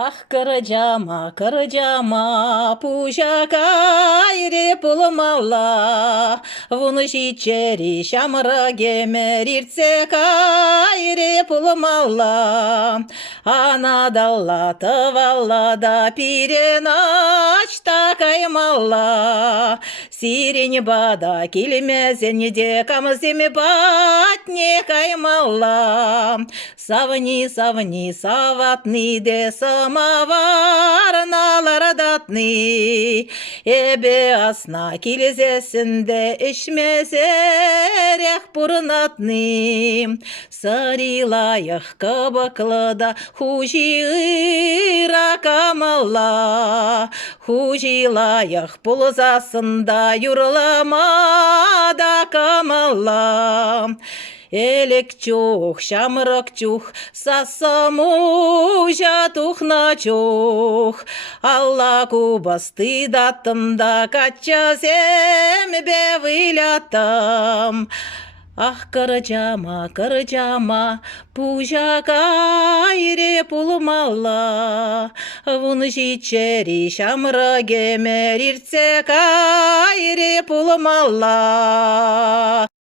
Ах, кырыжама, пужа кайре пулмалла, вуны жичери шамра кемер иртсе кайре пулмалла. Анадалла тывалла да пирен ачта каймалла, сирень бада килмезен де камземе батне каймалла. Савни, савни, саватны де самовар налардатны, эбе асна килзесінде ішмезерек пұрнатны. Сарилайық кыбықлыда хужиыра камалла, хужилайық пулзасында юрламада камалла. Элек чух, шамрак чух, сасамужа тухна чух. Алла кубасты датымда кача зембе вылятам. Ах, кырыжама, пужа кайре пулмалла, вуны жичери шамра кемер иртсе кайре пулмалла.